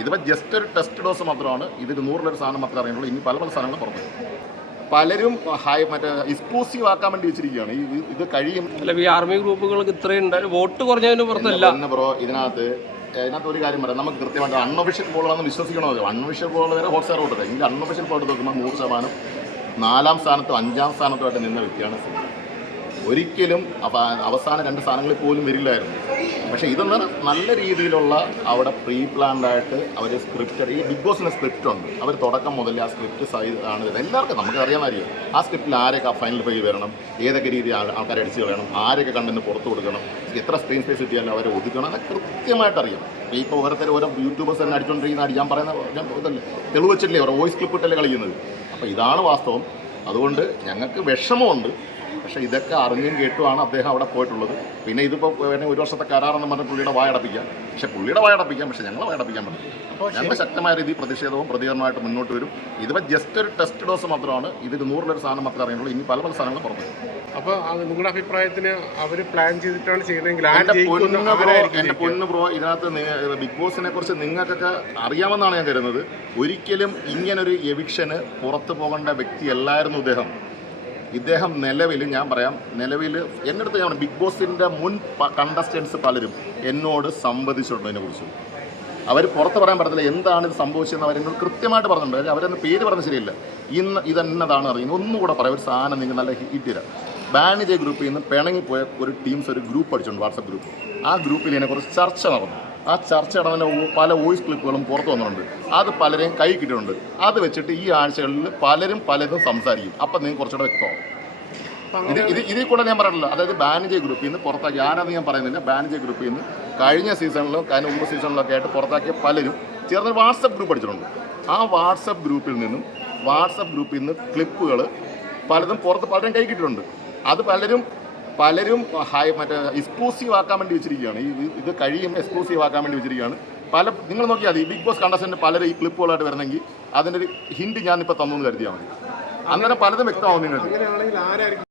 ഇതിപ്പോൾ ജസ്റ്റ് ഒരു test dose മാത്രമാണ്. ഇതിൽ നൂറിലൊരു സാധനം മാത്രമേ അറിയുന്നുള്ളൂ. ഇനി പല പല സാധനങ്ങളും പുറത്തു പലരും ഹൈ മറ്റേ എക്സ്ക്ലൂസീവ് ആക്കാൻ വേണ്ടി വെച്ചിരിക്കുകയാണ്. ഈ ഇത് കഴിയും. അല്ല ഈ ആർമി ഗ്രൂപ്പുകൾക്ക് ഇത്രയും വോട്ട് കുറഞ്ഞതിന് പുറത്തല്ല ബ്രോ ഇതിനകത്ത് ഇതിനകത്ത് ഒരു കാര്യം പറയാം. നമുക്ക് കൃത്യമായിട്ട് അൺഒഫീഷ്യൽ പോളാണെന്ന് വിശ്വസിക്കണമല്ലോ അൺഒഫീഷ്യൽ പോൾ വരെ ഹോട്ട്സ്റ്റാർ വോട്ടത് എങ്കിൽ അൺഒഫീഷ്യൽ പോൾ നോക്കുമ്പോൾ നൂറ് ശതമാനം നാലാം സ്ഥാനത്തും അഞ്ചാം സ്ഥാനത്തുമായിട്ട് നിന്ന വ്യക്തിയാണ് ഒരിക്കലും അവസാന രണ്ട് സ്ഥാനങ്ങളിൽ പോലും വരില്ലായിരുന്നു. പക്ഷേ ഇതൊന്ന് നല്ല രീതിയിലുള്ള അവിടെ പ്രീ പ്ലാൻഡ് ആയിട്ട് അവർ സ്ക്രിപ്റ്റ് ഈ ബിഗ് ബോസിന് സ്ക്രിപ്റ്റ് ഉണ്ട്. അവർ തുടക്കം മുതൽ ആ സ്ക്രിപ്റ്റ് സൈഡ് ആണ് എല്ലാവർക്കും നമുക്ക് അറിയാൻ അറിയാം ആ സ്ക്രിപ്റ്റിൽ ആരൊക്കെ ഫൈനൽ പോയി വരണം ഏതൊക്കെ രീതി ആൾക്കാരെ അടിച്ച് കളയണം ആരൊക്കെ കണ്ടെന്ന് പുറത്തു കൊടുക്കണം എത്ര സ്ക്രീൻ സ്പേസ് കിട്ടിയാലും അവരെ ഒതുക്കണം അതൊക്കെ കൃത്യമായിട്ട് അറിയാം ഇപ്പോൾ ഓരോരുത്തർ ഓരോ യൂട്യൂബേഴ്സ് തന്നെ അടിച്ചുകൊണ്ടിരിക്കുന്ന അടി ഞാൻ പറയുന്ന ഇതല്ലേ തെളിവച്ചിട്ടില്ലേ ഓരോ വോയിസ് ക്ലിപ്പ് ഇട്ടല്ലേ കളിക്കുന്നത്. അപ്പോൾ ഇതാണ് വാസ്തവം. അതുകൊണ്ട് ഞങ്ങൾക്ക് വിഷമമുണ്ട്. പക്ഷേ ഇതൊക്കെ അറിഞ്ഞും കേട്ടുമാണ് അദ്ദേഹം അവിടെ പോയിട്ടുള്ളത്. പിന്നെ ഇതിപ്പോൾ വേണമെങ്കിൽ ഒരു വർഷത്തെ കരാറെന്ന് പറഞ്ഞ് പുള്ളിയുടെ വായടപ്പിക്കാം പക്ഷെ പുള്ളിയുടെ വായടപ്പിക്കാം പക്ഷെ ഞങ്ങളെ വായടപ്പിക്കാൻ പറ്റും ഞങ്ങൾ ശക്തമായ രീതിയിൽ പ്രതിഷേധവും പ്രതികരണമായിട്ട് മുന്നോട്ട് വരും. ഇതിപ്പോൾ ജസ്റ്റ് ഒരു ടെസ്റ്റ് ഡോസ് മാത്രമാണ്. ഇതിൽ നൂറിലൊരു സാധനം മാത്രമേ അറിയുള്ളൂ ഇനി പല പല സാധനങ്ങളും പുറത്തു അപ്പോൾ നിങ്ങളുടെ അഭിപ്രായത്തിന് അവർ പ്ലാൻ ചെയ്തിട്ടാണ് ചെയ്യുന്നതെങ്കിൽ എന്റെ പൊന്ന് ബ്രോ എന്റെ പൊന്ന് ബ്രോ ഇതിനകത്ത് ബിഗ് ബോസിനെ കുറിച്ച് നിങ്ങൾക്കൊക്കെ അറിയാമെന്നാണ് ഞാൻ കരുതുന്നത്. ഒരിക്കലും ഇങ്ങനൊരു എവിക്ഷന് പുറത്തു പോകേണ്ട വ്യക്തിയല്ലായിരുന്നു ഇദ്ദേഹം. ഇദ്ദേഹം നിലവിൽ ഞാൻ പറയാം നിലവിൽ എന്റെ അടുത്ത് ഞാൻ ബിഗ് ബോസിന്റെ മുൻ കണ്ടസ്റ്റൻസ് പലരും എന്നോട് സംവദിച്ചിട്ടുണ്ട് അതിനെക്കുറിച്ച്. അവർ പുറത്ത് പറയാൻ പറ്റത്തില്ല എന്താണ് ഇത് സംഭവിച്ചതെന്ന് അവരെന്നോട് കൃത്യമായിട്ട് പറഞ്ഞിട്ടുണ്ട്. അവരെന്ന് പേര് പറഞ്ഞ ശരിയല്ല. ഇന്ന് ഇതെന്നതാണ് അറിയുന്നത്. ഒന്നും ഒന്നുകൂടെ പറയാം ഒരു സാധനം നിങ്ങൾ നല്ല ഹിറ്റ് തരാം. ബാനിജെ ഗ്രൂപ്പിൽ നിന്ന് പിണങ്ങിപ്പോയ ഒരു ടീംസ് ഒരു ഗ്രൂപ്പ് അടിച്ചിട്ടുണ്ട് വാട്സപ്പ് ഗ്രൂപ്പ് ആ ഗ്രൂപ്പിൽ ഇതിനെക്കുറിച്ച് ചർച്ച നടന്നു. ആ ചർച്ച നടന്ന പല വോയിസ് ക്ലിപ്പുകളും പുറത്തു വന്നിട്ടുണ്ട്. അത് പലരെയും കൈ കിട്ടിയിട്ടുണ്ട്. അത് വെച്ചിട്ട് ഈ ആഴ്ചകളിൽ പലരും പലതും സംസാരിക്കും. അപ്പം നിങ്ങൾ കുറച്ചുകൂടെ വ്യക്തമാവും. ഇത് ഇത് ഇതിൽ കൂടെ ഞാൻ പറയണല്ലോ അതായത് ബാനിജെ ഗ്രൂപ്പിൽ നിന്ന് പുറത്താക്കി. ആരാന്ന് ഞാൻ പറയുന്നില്ല. ബാനിജെ ഗ്രൂപ്പിൽ നിന്ന് കഴിഞ്ഞ സീസണിലും കഴിഞ്ഞ മുമ്പ് സീസണിലൊക്കെ ആയിട്ട് പുറത്താക്കിയ പലരും ചേർന്ന് വാട്സപ്പ് ഗ്രൂപ്പ് അടിച്ചിട്ടുണ്ട് ആ വാട്സപ്പ് ഗ്രൂപ്പിൽ നിന്നും വാട്സപ്പ് ഗ്രൂപ്പിൽ നിന്ന് ക്ലിപ്പുകൾ പലതും പുറത്ത് പലരും കൈ കിട്ടിയിട്ടുണ്ട്. അത് പലരും പലരും മറ്റേ എക്സ്ക്ലൂസീവ് ആക്കാൻ വേണ്ടി വെച്ചിരിക്കുകയാണ്. ഈ ഇത് കഴിയും എക്സ്ക്ലൂസീവ് ആക്കാൻ വേണ്ടി വെച്ചിരിക്കുകയാണ്. പല നിങ്ങൾ നോക്കിയാൽ മതി ബിഗ് ബോസ് കണ്ടസ്റ്റന്റ് പലരും ഈ ക്ലിപ്പുകളായിട്ട് വരണമെങ്കിൽ അതിന്റെ ഒരു ഹിൻഡ് ഞാനിപ്പോൾ തന്നു എന്ന് കരുതിയാൽ മതി. അങ്ങനെ പലതും വ്യക്തമാവും നിങ്ങൾക്ക്